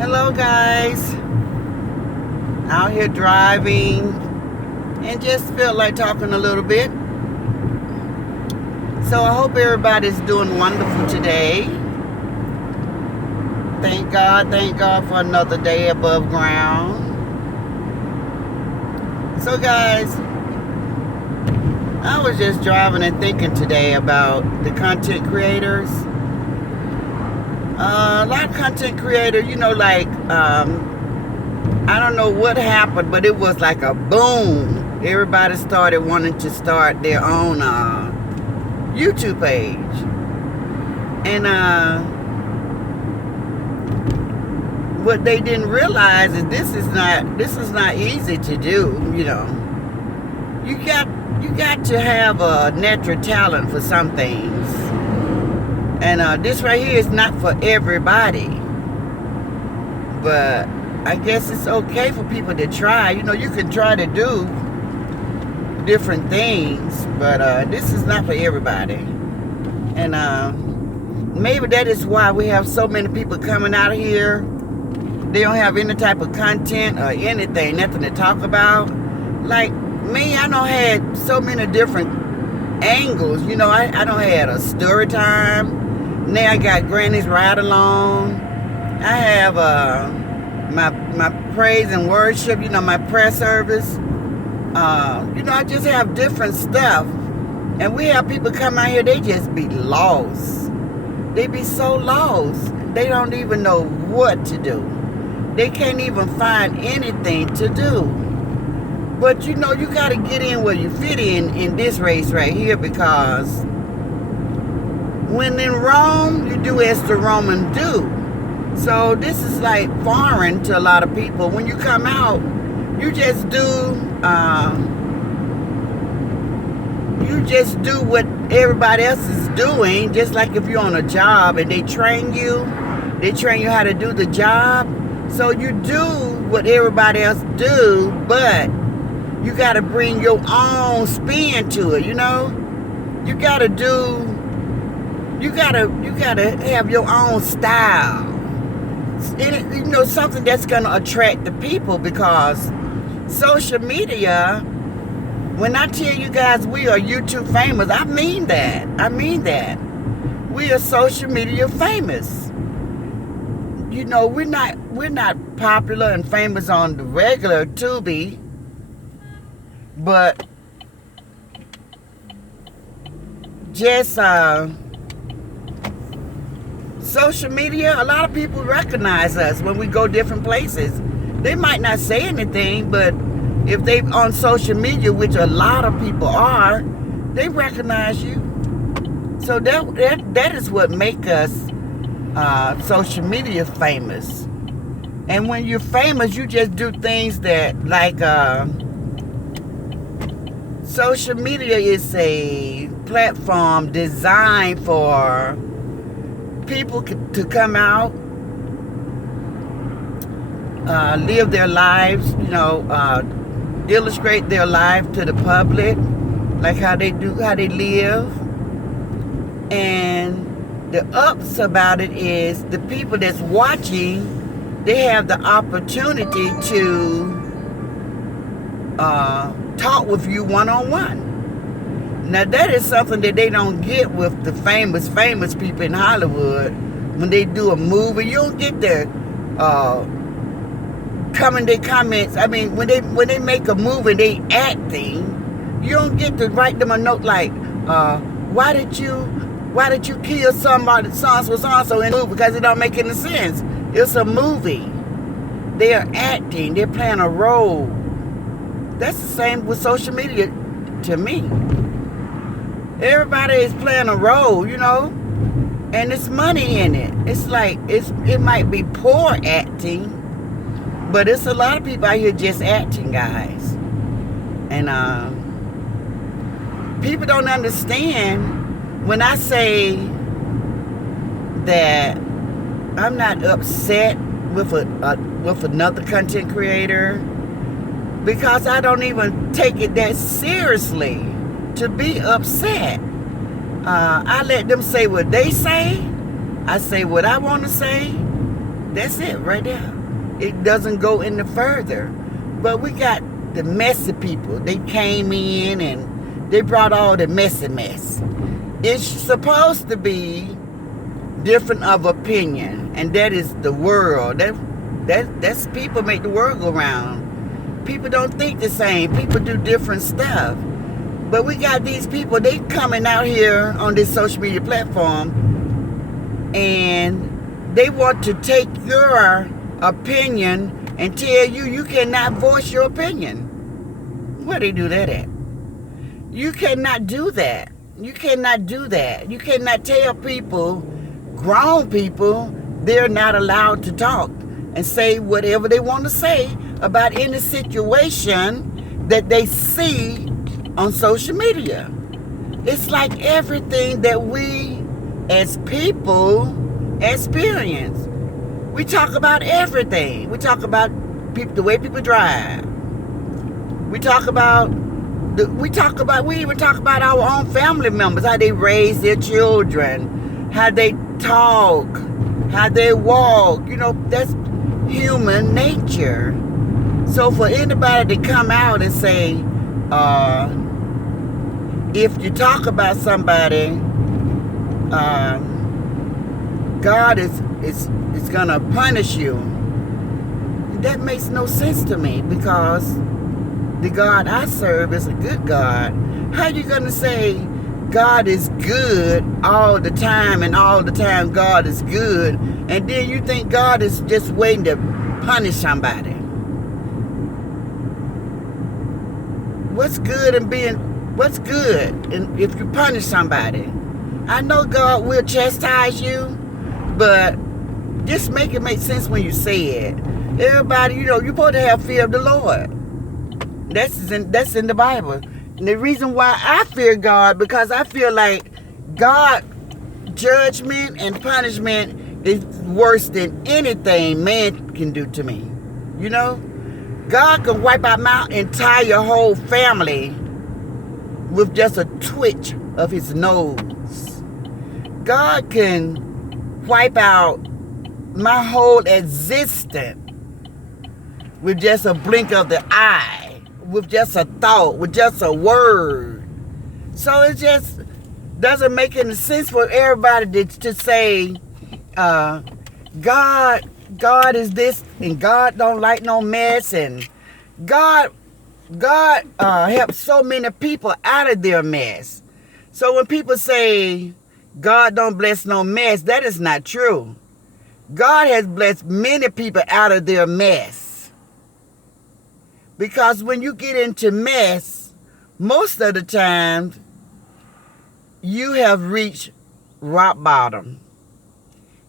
Hello guys, out here driving and just felt like talking a little bit. So I hope everybody's doing wonderful today. Thank God for another day above ground. So guys, I was just driving and thinking today about the content creators. A lot of content creators, I don't know what happened, but it was like a boom. Everybody started wanting to start their own YouTube page. And what they didn't realize is this is not easy to do, You got to have a natural talent for some things. And this right here is not for everybody. But I guess it's okay for people to try. You can try to do different things, but this is not for everybody. And maybe that is why we have so many people coming out here. They don't have any type of content or anything, nothing to talk about. Like me, I don't had so many different angles. I don't had a story time. Now I got Granny's Ride Along. I have my praise and worship, my prayer service. I just have different stuff. And we have people come out here, they just be lost. They be so lost. They don't even know what to do. They can't even find anything to do. But you got to get in where you fit in this race right here, because when in Rome, you do as the Romans do. So this is like foreign to a lot of people. When you come out, you just do what everybody else is doing. Just like if you're on a job and they train you how to do the job. So you do what everybody else do, but you got to bring your own spin to it. You gotta have your own style. And something that's gonna attract the people, because social media, when I tell you guys we are YouTube famous, I mean that. We are social media famous. We're not popular and famous on the regular Tubi, but just social media, a lot of people recognize us when we go different places. They might not say anything, but if they on social media, which a lot of people are, they recognize you. So that is what make us social media famous. And when you're famous, you just do things that, like, social media is a platform designed for people to come out, live their lives, illustrate their life to the public, like how they live. And the ups about it is the people that's watching, they have the opportunity to talk with you one-on-one. Now that is something that they don't get with the famous people in Hollywood. When they do a movie, you don't get their comments. I mean, when they make a movie, they acting. You don't get to write them a note like, why did you kill somebody, so in the movie? Because it don't make any sense. It's a movie. They are acting. They're playing a role. That's the same with social media to me. Everybody is playing a role, and it's money in it. It's like, it might be poor acting, but it's a lot of people out here just acting, guys. And people don't understand when I say that I'm not upset with another content creator, because I don't even take it that seriously to be upset. I let them say what they say. I say what I want to say. That's it right there. It doesn't go any further. But we got the messy people. They came in and they brought all the mess. It's supposed to be different of opinion, and that is the world. That's people make the world go round. People don't think the same. People do different stuff. But we got these people, they coming out here on this social media platform and they want to take your opinion and tell you you cannot voice your opinion. Where they do that at? You cannot do that. You cannot do that. You cannot tell people, grown people, they're not allowed to talk and say whatever they want to say about any situation that they see on social media. It's like everything that we as people experience. We talk about everything. We talk about people, the way people drive. We even talk about our own family members, how they raise their children, how they talk, how they walk. That's human nature. So for anybody to come out and say, if you talk about somebody, God is gonna punish you, that makes no sense to me, because the God I serve is a good God. How you gonna say God is good all the time and all the time God is good, and then you think God is just waiting to punish somebody? What's good if you punish somebody? I know God will chastise you, but just make it make sense when you say it. Everybody, you're supposed to have fear of the Lord. That's in the Bible. And the reason why I fear God, because I feel like God judgment and punishment is worse than anything man can do to me. God can wipe out my entire whole family with just a twitch of his nose. God can wipe out my whole existence with just a blink of the eye, with just a thought, with just a word. So it just doesn't make any sense for everybody to say, God is this, and God don't like no mess, and God helps so many people out of their mess. So when people say God don't bless no mess, that is not true. God has blessed many people out of their mess. Because when you get into mess, most of the time, you have reached rock bottom.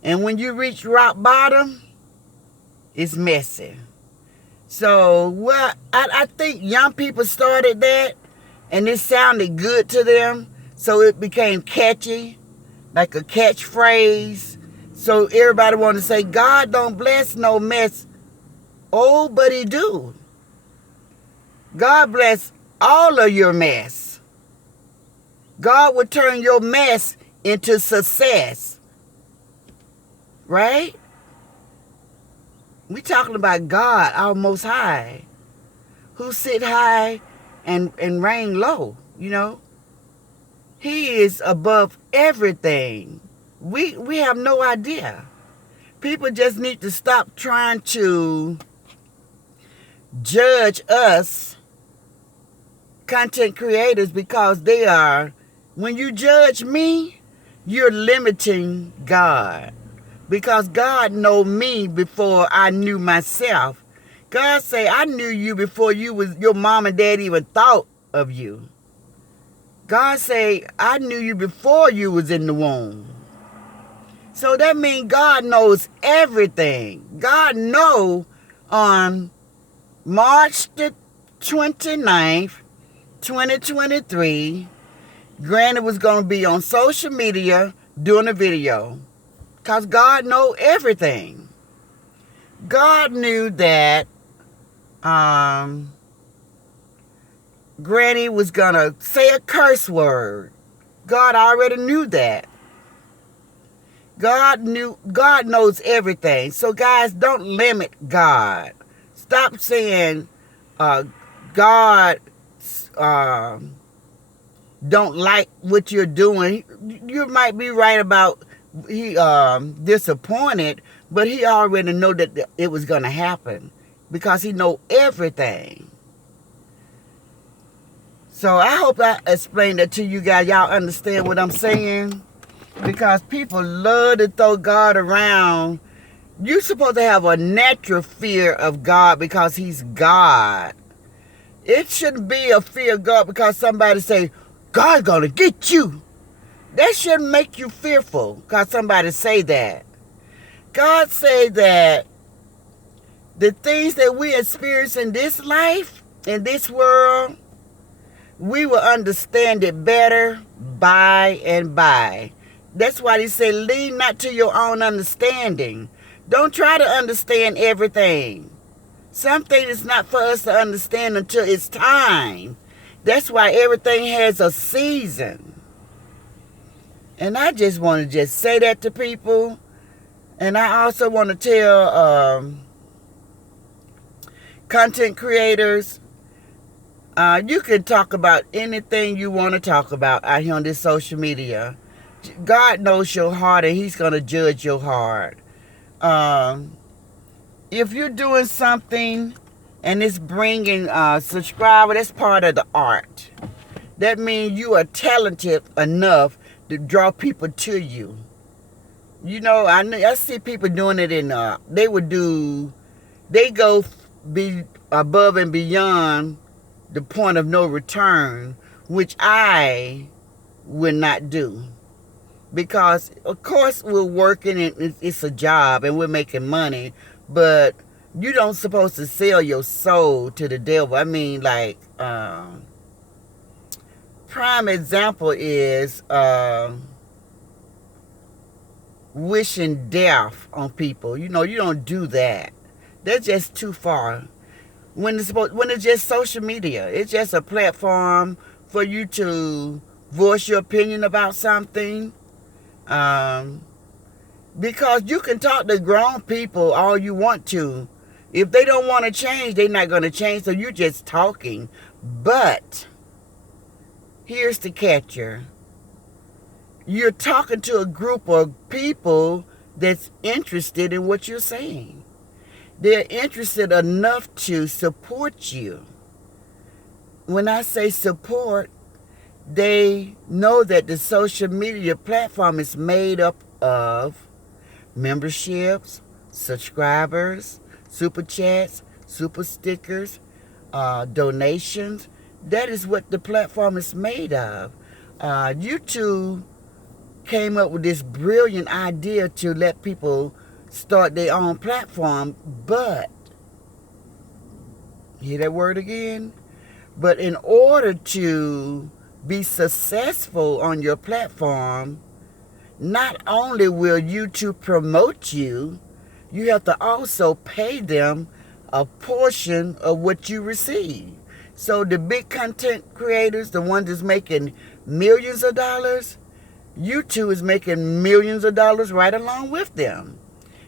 And when you reach rock bottom, it's messy. So, I think young people started that, and it sounded good to them, so it became catchy, like a catchphrase. So everybody wanted to say, God don't bless no mess. Oh, but he do. God bless all of your mess. God will turn your mess into success. Right? We talking about God, our Most High, who sit high and reign low, He is above everything. We have no idea. People just need to stop trying to judge us, content creators, because when you judge me, you're limiting God. Because God know me before I knew myself. God say, I knew you before your mom and dad even thought of you. God say, I knew you before you was in the womb. So that means God knows everything. God know on March the 29th, 2023, Granny was going to be on social media doing a video. Because God know everything. God knew that Granny was going to say a curse word. God already knew that. God knows everything. So guys, don't limit God. Stop saying God uh, don't like what you're doing. You might be right about he disappointed, but he already know that it was going to happen because he know everything. So I hope I explained that to you guys. Y'all understand what I'm saying? Because people love to throw God around. You're supposed to have a natural fear of God because he's God. It shouldn't be a fear of God because somebody say, God's going to get you. That shouldn't make you fearful because somebody say that. God say that the things that we experience in this life, in this world, we will understand it better by and by. That's why he said, lean not to your own understanding. Don't try to understand everything. Something is not for us to understand until it's time. That's why everything has a season. And I just want to just say that to people. And I also want to tell content creators, you can talk about anything you want to talk about out here on this social media. God knows your heart and he's going to judge your heart. If you're doing something and it's bringing subscriber, that's part of the art. That means you are talented enough to draw people to you. You know, I see people doing it in, they go be above and beyond the point of no return, which I would not do. Because, of course, we're working and it's a job and we're making money, but you don't supposed to sell your soul to the devil. I mean, like, prime example is wishing death on people. You know, you don't do that. That's just too far. When it's just social media, it's just a platform for you to voice your opinion about something. Because you can talk to grown people all you want to. If they don't want to change, they're not going to change. So you're just talking. But here's the catcher. You're talking to a group of people that's interested in what you're saying. They're interested enough to support you. When I say support, they know that the social media platform is made up of memberships, subscribers, super chats, super stickers, donations. That is what the platform is made of. YouTube came up with this brilliant idea to let people start their own platform, but, hear that word again? But in order to be successful on your platform, not only will YouTube promote you, you have to also pay them a portion of what you receive. So the big content creators, the ones that's making millions of dollars, YouTube is making millions of dollars right along with them.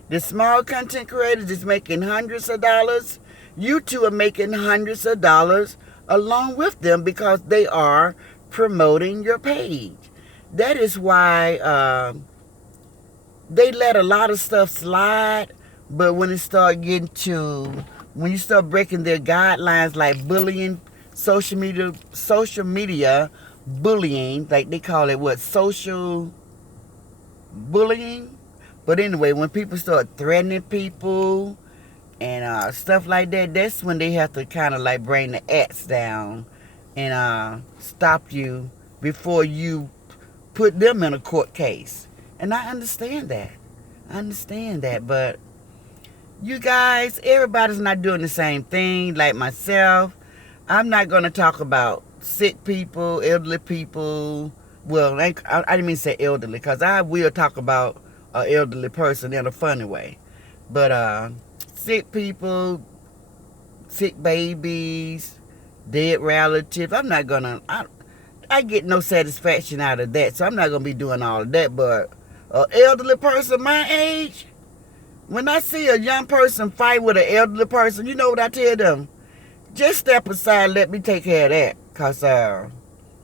The small content creators is making hundreds of dollars. YouTube are making hundreds of dollars along with them because they are promoting your page. That is why they let a lot of stuff slide, but when you start breaking their guidelines like bullying, social media bullying, like they call it social bullying. But anyway, when people start threatening people and stuff like that, that's when they have to kind of like bring the axe down and stop you before you put them in a court case. And I understand that. But you guys, everybody's not doing the same thing. Like myself, I'm not going to talk about sick people, elderly people. Well, I didn't mean to say elderly, because I will talk about an elderly person in a funny way. But sick people, sick babies, dead relatives, I'm not going to... I get no satisfaction out of that, so I'm not going to be doing all of that. But, an elderly person my age, when I see a young person fight with an elderly person, you know what I tell them? Just step aside, let me take care of that. Because I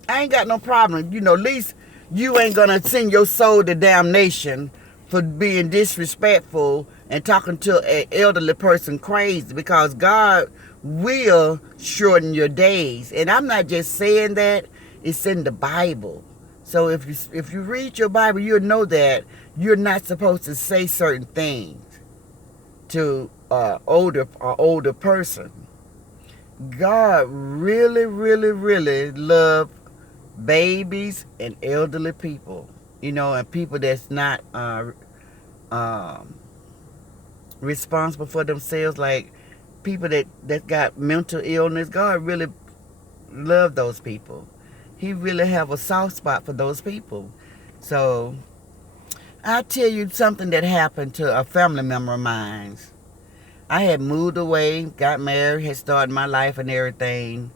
ain't got no problem. At least you ain't going to send your soul to damnation for being disrespectful and talking to an elderly person crazy, because God will shorten your days. And I'm not just saying that, it's in the Bible. So if you read your Bible, you'll know that you're not supposed to say certain things to older person. God really, really, really love babies and elderly people, and people that's not responsible for themselves, like people that got mental illness. God really love those people. He really have a soft spot for those people. So I'll tell you something that happened to a family member of mine. I had moved away, got married, had started my life and everything.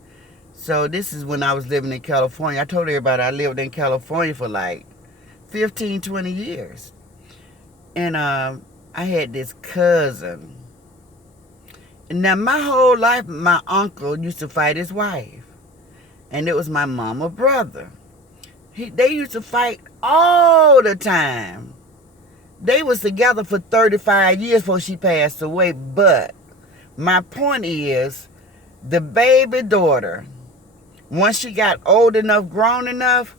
So this is when I was living in California. I told everybody I lived in California for like 15, 20 years. And I had this cousin. And now my whole life, my uncle used to fight his wife. And it was my mama brother. They used to fight all the time. They was together for 35 years before she passed away. But my point is, the baby daughter, once she got old enough, grown enough,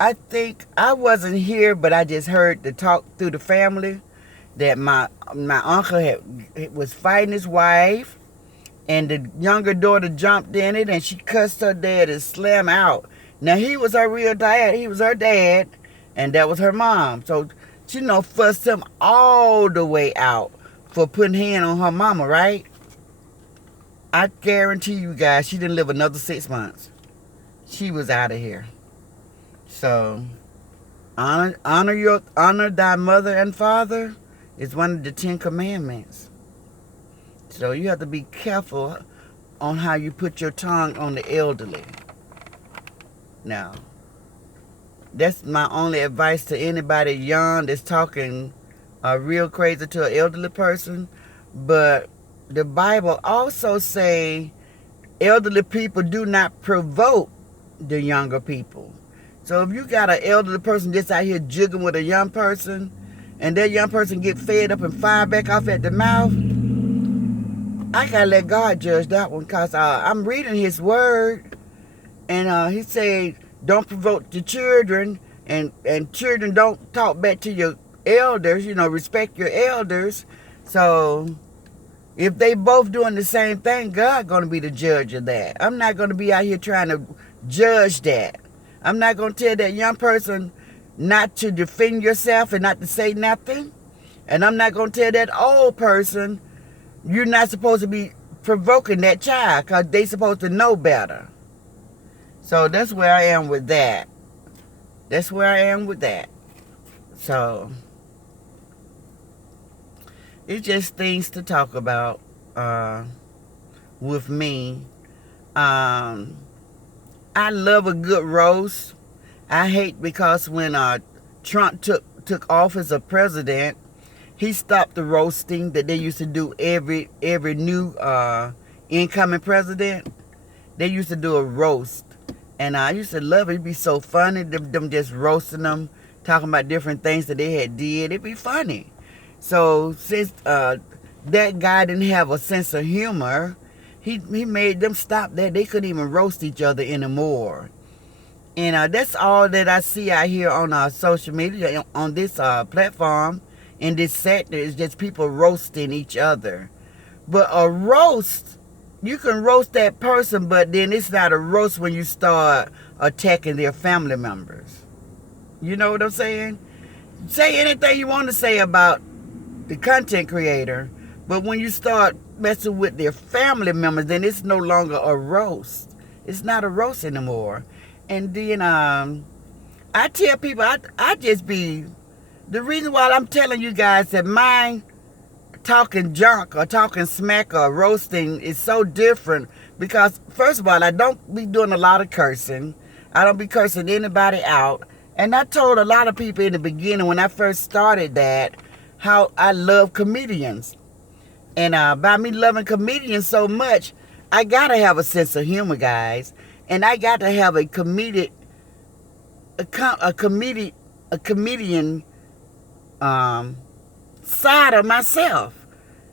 I think I wasn't here, but I just heard the talk through the family that my uncle was fighting his wife, and the younger daughter jumped in it, and she cussed her dad and slammed out. Now, he was her real dad. He was her dad, and that was her mom. So she fussed him all the way out for putting hand on her mama, right? I guarantee you guys, she didn't live another 6 months. She was out of here. So, honor thy mother and father is one of the 10 commandments. So you have to be careful on how you put your tongue on the elderly. Now, that's my only advice to anybody young that's talking real crazy to an elderly person. But the Bible also say elderly people do not provoke the younger people. So if you got an elderly person just out here jigging with a young person, and that young person get fed up and fire back off at the mouth, I gotta let God judge that one, because I'm reading his word, and he said, don't provoke the children, and children don't talk back to your elders, respect your elders. So if they both doing the same thing, God gonna be the judge of that. I'm not gonna be out here trying to judge that. I'm not gonna tell that young person not to defend yourself and not to say nothing. And I'm not gonna tell that old person you're not supposed to be provoking that child, because they supposed to know better. So that's where I am with that. So it's just things to talk about with me. I love a good roast. I hate because when Trump took office as president, he stopped the roasting that they used to do every new incoming president. They used to do a roast. And I used to love it. It'd be so funny, them just roasting them, talking about different things that they had did. It'd be funny. So since that guy didn't have a sense of humor, he made them stop that. They couldn't even roast each other anymore. And that's all that I see out here on social media, on this platform, in this sector, is just people roasting each other. But a roast, you can roast that person, but then it's not a roast when you start attacking their family members. You know what I'm saying? Say anything you want to say about the content creator, but when you start messing with their family members, then it's no longer a roast. It's not a roast anymore. And then I tell people, I just be, the reason why I'm telling you guys that mine talking junk or talking smack or roasting is so different, because first of all, I don't be doing a lot of cursing. I don't be cursing anybody out. And I told a lot of people in the beginning when I first started that how I love comedians. And by me loving comedians so much, I gotta have a sense of humor, guys. And I got to have a comedian side of myself.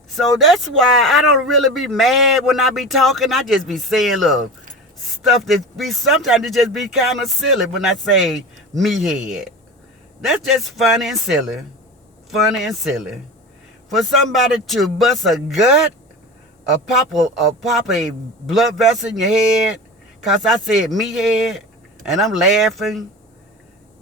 So that's why I don't really be mad when I be talking. I just be saying little stuff that be sometimes it just be kind of silly when I say meathead. That's just funny and silly. Funny and silly. For somebody to bust a gut or pop a blood vessel in your head because I said meathead and I'm laughing,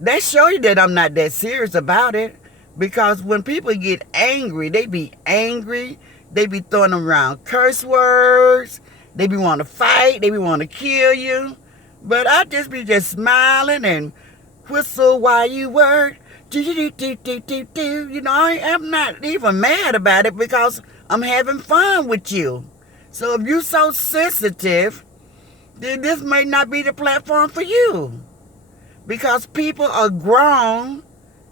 that show you that I'm not that serious about it. Because when people get angry, they be angry. They be throwing around curse words. They be want to fight. They be want to kill you. But I just be just smiling and whistle while you work. You know, I'm not even mad about it because I'm having fun with you. So if you're so sensitive, then this may not be the platform for you. Because people are grown.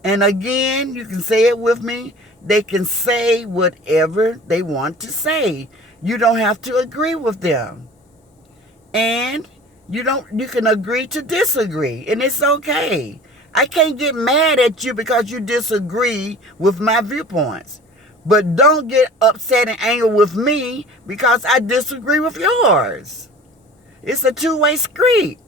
And again, you can say it with me, they can say whatever they want to say. You don't have to agree with them. And you can agree to disagree, and it's okay. I can't get mad at you because you disagree with my viewpoints. But don't get upset and angry with me because I disagree with yours. It's a two-way street.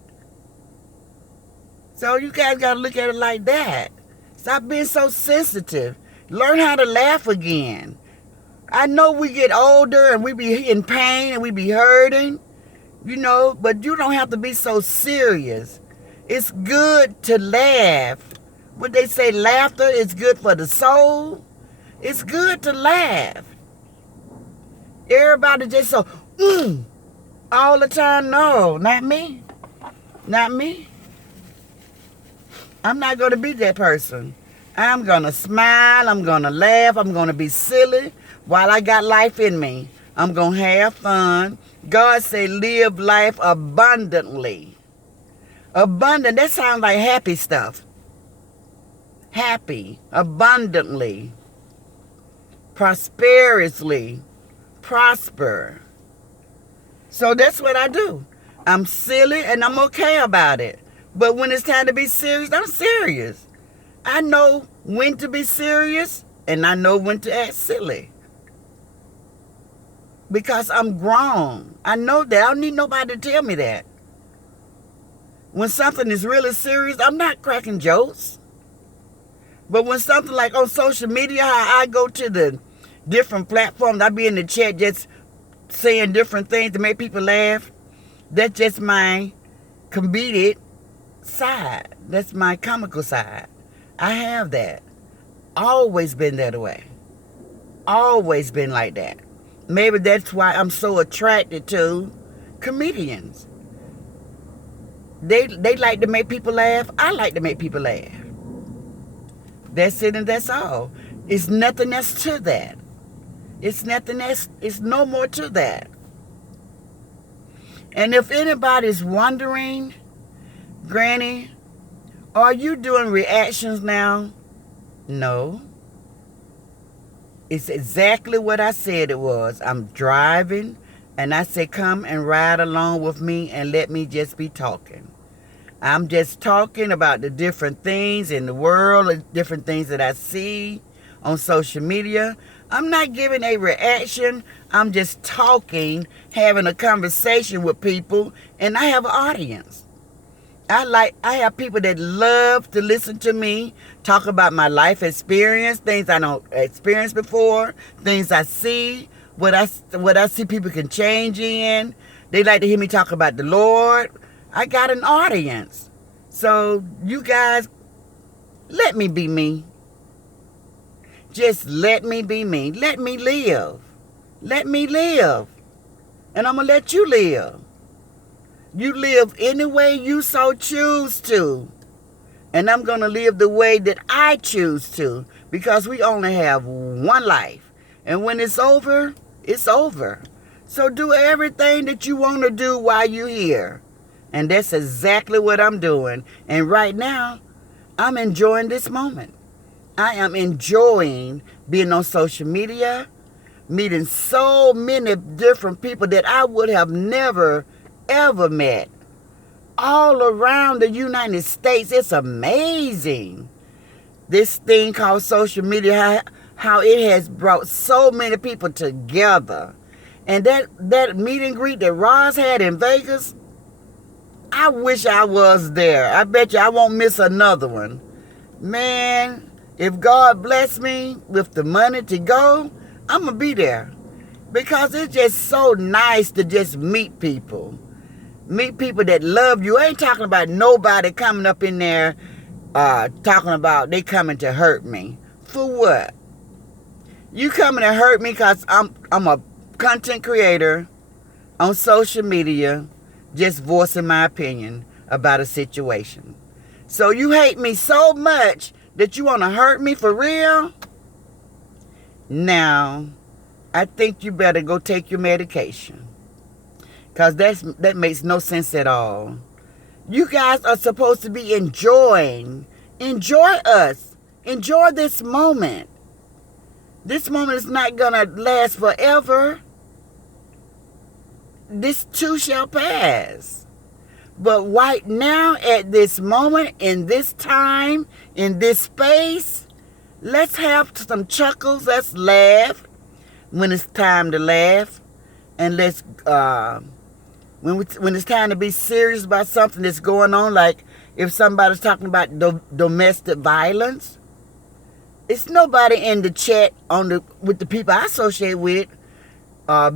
So you guys got to look at it like that. Stop being so sensitive. Learn how to laugh again. I know we get older and we be in pain and we be hurting, but you don't have to be so serious. It's good to laugh. What they say, laughter is good for the soul. It's good to laugh. Everybody just so, all the time. No, not me. Not me. I'm not going to be that person. I'm going to smile. I'm going to laugh. I'm going to be silly while I got life in me. I'm going to have fun. God said live life abundantly. Abundant, that sounds like happy stuff. Happy, abundantly, prosperously, prosper. So that's what I do. I'm silly and I'm okay about it. But when it's time to be serious, I'm serious. I know when to be serious and I know when to act silly. Because I'm grown. I know that. I don't need nobody to tell me that. When something is really serious, I'm not cracking jokes. But when something like on social media, how I go to the different platforms, I be in the chat just saying different things to make people laugh. That's just my comedic side. That's my comical side. I have that. Always been that way. Always been like that. Maybe that's why I'm so attracted to comedians. They like to make people laugh. I like to make people laugh. That's it and that's all. It's nothing else to that. It's nothing else. It's no more to that. And if anybody's wondering, Granny, are you doing reactions now? No. It's exactly what I said it was. I'm driving, and I said, come and ride along with me and let me just be talking. I'm just talking about the different things in the world, the different things that I see on social media. I'm not giving a reaction. I'm just talking, having a conversation with people, and I have an audience. I have people that love to listen to me talk about my life experience, things I don't experience before, things I see, what I see people can change in. They like to hear me talk about the Lord. I got an audience. So you guys, let me be me. Just let me be me. Let me live. Let me live. And I'm going to let you live. You live any way you so choose to. And I'm going to live the way that I choose to. Because we only have one life. And when it's over, it's over. So do everything that you want to do while you're here. And that's exactly what I'm doing. And right now, I'm enjoying this moment. I am enjoying being on social media, meeting so many different people that I would have never, ever met all around the United States. It's amazing. This thing called social media, how it has brought so many people together. And that meet and greet that Roz had in Vegas, I wish I was there. I bet you I won't miss another one. Man, if God bless me with the money to go, I'm going to be there. Because it's just so nice to just meet people. Meet people that love you. I ain't talking about nobody coming up in there talking about they coming to hurt me. For what? You coming to hurt me because I'm a content creator on social media, just voicing my opinion about a situation. So you hate me so much that you want to hurt me for real? Now, I think you better go take your medication. Because that makes no sense at all. You guys are supposed to be enjoying. Enjoy us. Enjoy this moment. This moment is not going to last forever. This too shall pass. But right now, at this moment, in this time, in this space, let's have some chuckles. Let's laugh when it's time to laugh. And let's, when it's time to be serious about something that's going on, like if somebody's talking about domestic violence, it's nobody in the chat with the people I associate with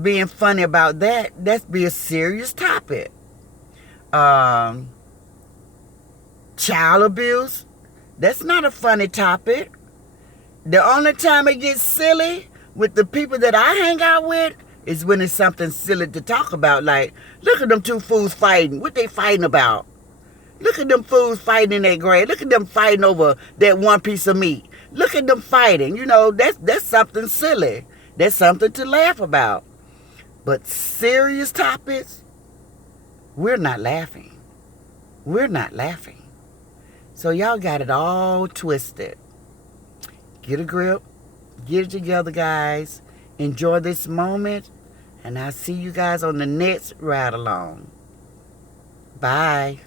being funny about that. That's be a serious topic. Child abuse, that's not a funny topic. The only time it gets silly with the people that I hang out with is when it's something silly to talk about. Like, look at them two fools fighting. What they fighting about? Look at them fools fighting in their grave. Look at them fighting over that one piece of meat. Look at them fighting. You know, that's something silly. That's something to laugh about. But serious topics, we're not laughing. We're not laughing. So y'all got it all twisted. Get a grip. Get it together, guys. Enjoy this moment. And I'll see you guys on the next ride along. Bye.